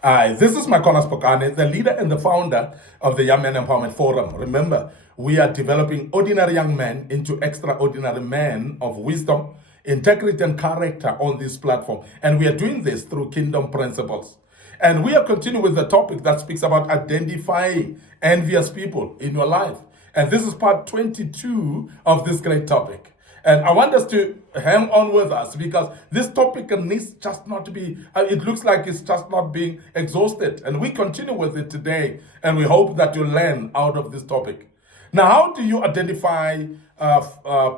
Hi, this is MIcornus Phokane, the leader and the founder of the Young Men Empowerment Forum. Remember, we are developing ordinary young men into extraordinary men of wisdom, integrity, and character on this platform. And we are doing this through kingdom principles. And we are continuing with the topic that speaks about identifying envious people in your life. And this is part 22 of this great topic. And I want us to hang on with us because this topic needs just not to be, it looks like it's just not being exhausted. And we continue with it today. And we hope that you learn out of this topic. Now, how do you identify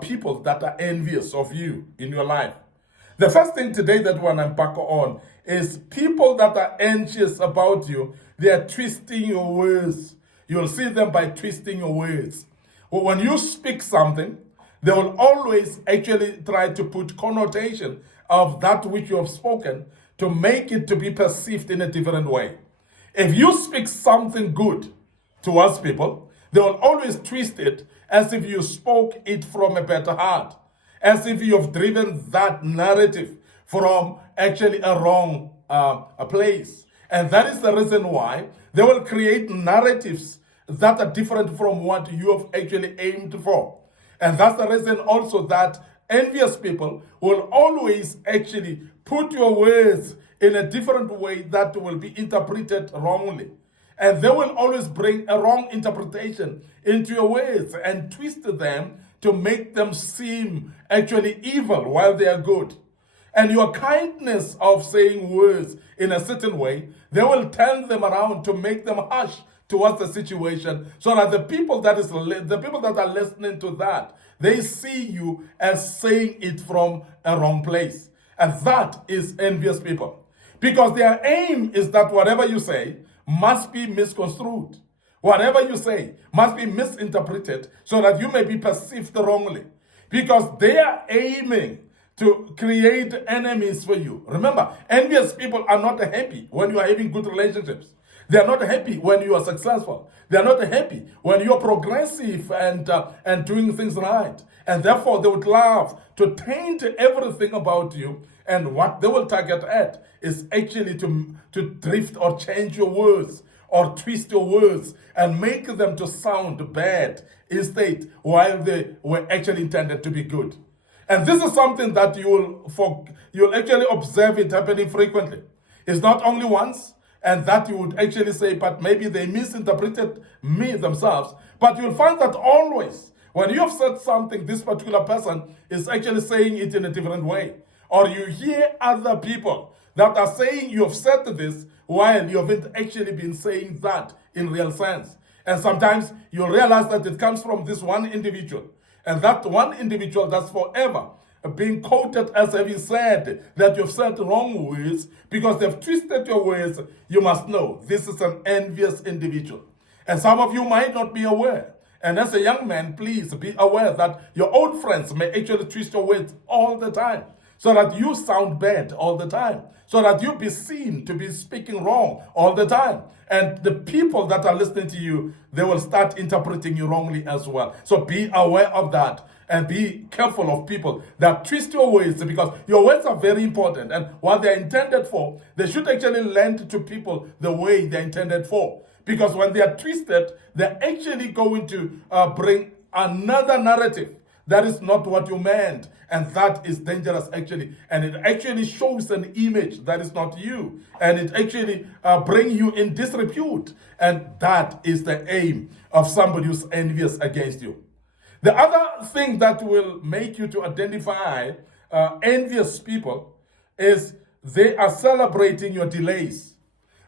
people that are envious of you in your life? The first thing today that we want to embark on is people that are anxious about you. They are twisting your words. You'll see them by twisting your words. Well, when you speak something, they will always actually try to put connotation of that which you have spoken to make it to be perceived in a different way. If you speak something good towards people, they will always twist it as if you spoke it from a better heart, as if you have driven that narrative from actually a wrong place. And that is the reason why they will create narratives that are different from what you have actually aimed for. And that's the reason also that envious people will always actually put your words in a different way that will be interpreted wrongly. And they will always bring a wrong interpretation into your words and twist them to make them seem actually evil while they are good. And your kindness of saying words in a certain way, they will turn them around to make them harsh towards the situation, so that the people that are listening to that, they see you as saying it from a wrong place. And that is envious people. Because their aim is that whatever you say must be misconstrued. Whatever you say must be misinterpreted so that you may be perceived wrongly. Because they are aiming to create enemies for you. Remember, envious people are not happy when you are having good relationships. They are not happy when you are successful. They are not happy when you are progressive and doing things right. And therefore, they would love to taint everything about you. And what they will target at is actually to drift or change your words or twist your words and make them to sound bad instead, while they were actually intended to be good. And this is something that you'll actually observe it happening frequently. It's not only once, and that you would actually say, but maybe they misinterpreted me themselves. But you'll find that always, when you have said something, this particular person is actually saying it in a different way. Or you hear other people that are saying you have said this while you haven't actually been saying that in real sense. And sometimes you'll realize that it comes from this one individual. And that one individual that's forever being quoted as having said that you've said wrong words because they've twisted your words. You must know this is an envious individual. And some of you might not be aware. And as a young man, please be aware that your old friends may actually twist your words all the time, so that you sound bad all the time, so that you be seen to be speaking wrong all the time. And the people that are listening to you, they will start interpreting you wrongly as well. So be aware of that and be careful of people that twist your words, because your words are very important. And what they're intended for, they should actually land to people the way they're intended for. Because when they are twisted, they're actually going to bring another narrative that is not what you meant. And that is dangerous, actually. And it actually shows an image that is not you. And it actually brings you in disrepute. And that is the aim of somebody who's envious against you. The other thing that will make you to identify envious people is they are celebrating your delays.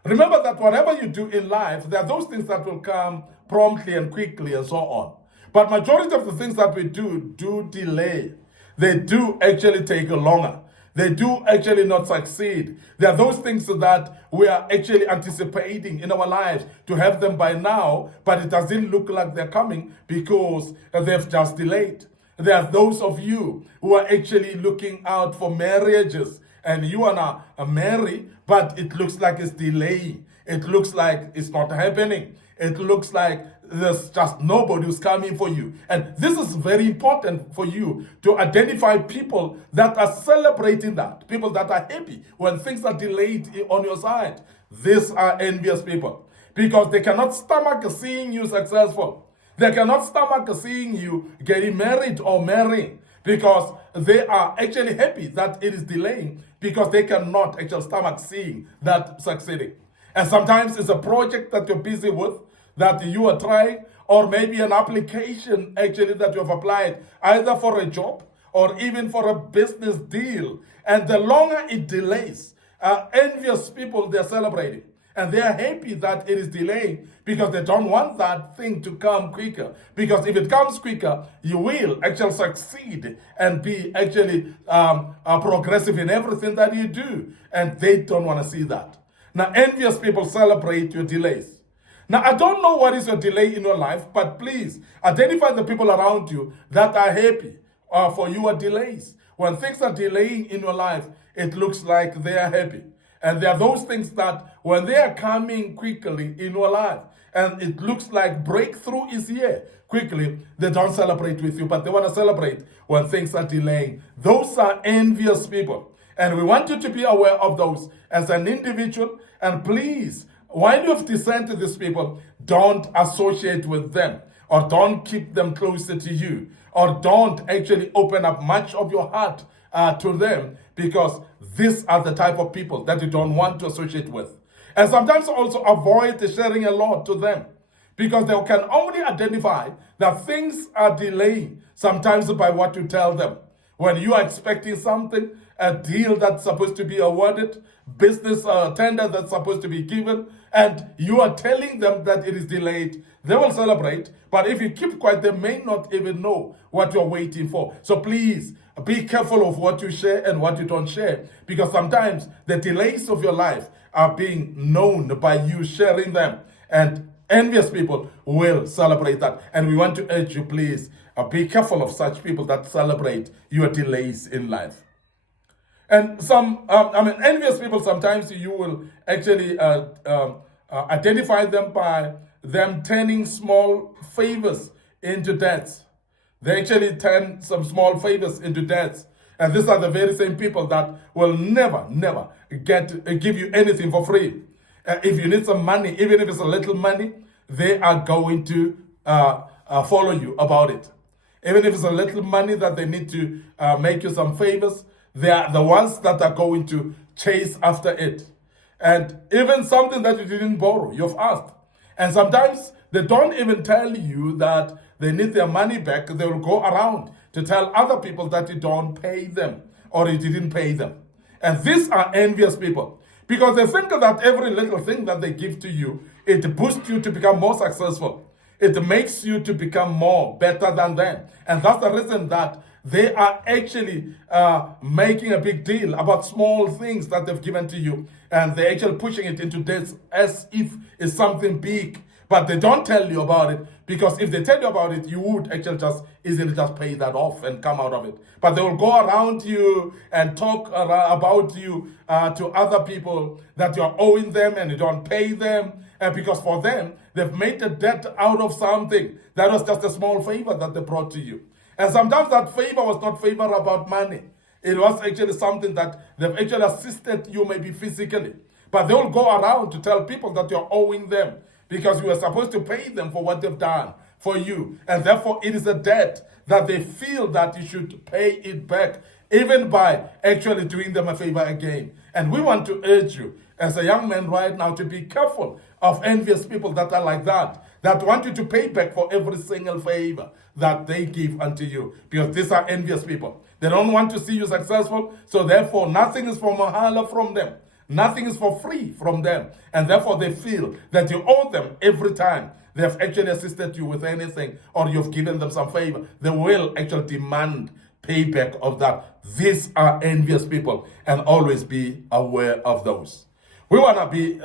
Remember that whatever you do in life, there are those things that will come promptly and quickly and so on. But majority of the things that we do delay. They do actually take longer. They do actually not succeed. There are those things that we are actually anticipating in our lives to have them by now, but it doesn't look like they're coming because they've just delayed. There are those of you who are actually looking out for marriages, and you are now married, but it looks like it's delaying. It looks like it's not happening. It looks like there's just nobody who's coming for you. And this is very important for you to identify people that are celebrating that, people that are happy when things are delayed on your side. These are envious people because they cannot stomach seeing you successful. They cannot stomach seeing you getting married or marrying because they are actually happy that it is delaying because they cannot actually stomach seeing that succeeding. And sometimes it's a project that you're busy with, that you are trying, or maybe an application actually that you have applied either for a job or even for a business deal. And the longer it delays, envious people, they're celebrating. And they are happy that it is delaying because they don't want that thing to come quicker. Because if it comes quicker, you will actually succeed and be actually progressive in everything that you do. And they don't want to see that. Now, envious people celebrate your delays. Now, I don't know what is your delay in your life, but please identify the people around you that are happy for your delays. When things are delaying in your life, it looks like they are happy. And there are those things that when they are coming quickly in your life, and it looks like breakthrough is here quickly, they don't celebrate with you, but they want to celebrate when things are delaying. Those are envious people. And we want you to be aware of those as an individual. And please, while you have discerned to these people, don't associate with them, or don't keep them closer to you, or don't actually open up much of your heart to them, because these are the type of people that you don't want to associate with. And sometimes also avoid sharing a lot to them, because they can only identify that things are delaying sometimes by what you tell them. When you are expecting something, a deal that's supposed to be awarded, business tender that's supposed to be given, and you are telling them that it is delayed, they will celebrate. But if you keep quiet, they may not even know what you're waiting for. So please be careful of what you share and what you don't share, because sometimes the delays of your life are being known by you sharing them, and envious people will celebrate that. And we want to urge you, please be careful of such people that celebrate your delays in life. And some, envious people, sometimes you will actually identify them by them turning small favors into debts. They actually turn some small favors into debts. And these are the very same people that will never give you anything for free. If you need some money, even if it's a little money, they are going to follow you about it. Even if it's a little money that they need to make you some favors, they are the ones that are going to chase after it. And even something that you didn't borrow, you've asked. And sometimes they don't even tell you that they need their money back. They will go around to tell other people that you don't pay them or you didn't pay them. And these are envious people, because they think that every little thing that they give to you, it boosts you to become more successful. It makes you to become better than them. And that's the reason that they are actually making a big deal about small things that they've given to you. And they're actually pushing it into debts as if it's something big. But they don't tell you about it, because if they tell you about it, you would actually just easily just pay that off and come out of it. But they will go around you and talk about you to other people that you're owing them and you don't pay them. And because for them, they've made a debt out of something that was just a small favor that they brought to you. And sometimes that favor was not favor about money. It was actually something that they've actually assisted you maybe physically. But they will go around to tell people that you're owing them, because you are supposed to pay them for what they've done for you. And therefore, it is a debt that they feel that you should pay it back, even by actually doing them a favor again. And we want to urge you, as a young man right now, to be careful of envious people that are like that want you to pay back for every single favor that they give unto you. Because these are envious people. They don't want to see you successful, so therefore nothing is for mahala from them. Nothing is for free from them. And therefore they feel that you owe them every time they have actually assisted you with anything, or you've given them some favor. They will actually demand payback of that. These are envious people, and always be aware of those. We want to be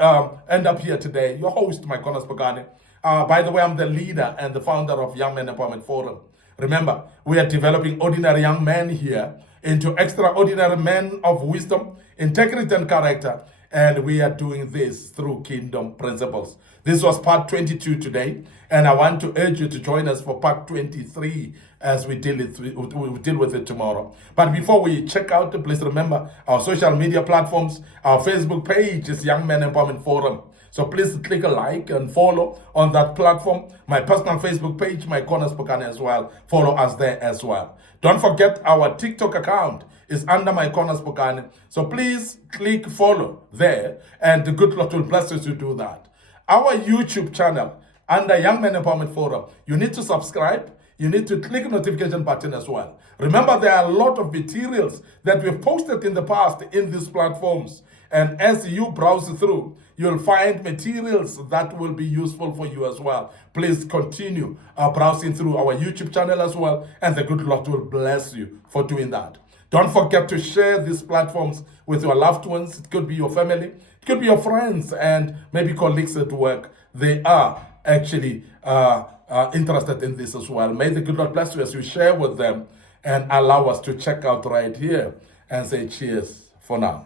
end up here today. Your host, MIcornus Phokane. By the way, I'm the leader and the founder of Young Men Empowerment Forum. Remember, we are developing ordinary young men here into extraordinary men of wisdom, integrity, and character. And we are doing this through kingdom principles. This was part 22 today, and I want to urge you to join us for part 23 as we deal with it tomorrow. But before we check out, please remember our social media platforms. Our Facebook page is Young Men Empowerment Forum. So please click a like and follow on that platform. My personal Facebook page, MIcornus Phokane as well. Follow us there as well. Don't forget our TikTok account is under MIcornus Phokane. So please click follow there, and the good Lord will bless us to do that. Our YouTube channel under Young Men Empowerment Forum, you need to subscribe. You need to click the notification button as well. Remember, there are a lot of materials that we've posted in the past in these platforms. And as you browse through, you'll find materials that will be useful for you as well. Please continue browsing through our YouTube channel as well, and the good Lord will bless you for doing that. Don't forget to share these platforms with your loved ones. It could be your family, it could be your friends, and maybe colleagues at work. They are actually interested in this as well. May the good Lord bless you as you share with them and allow us to check out right here and say cheers for now.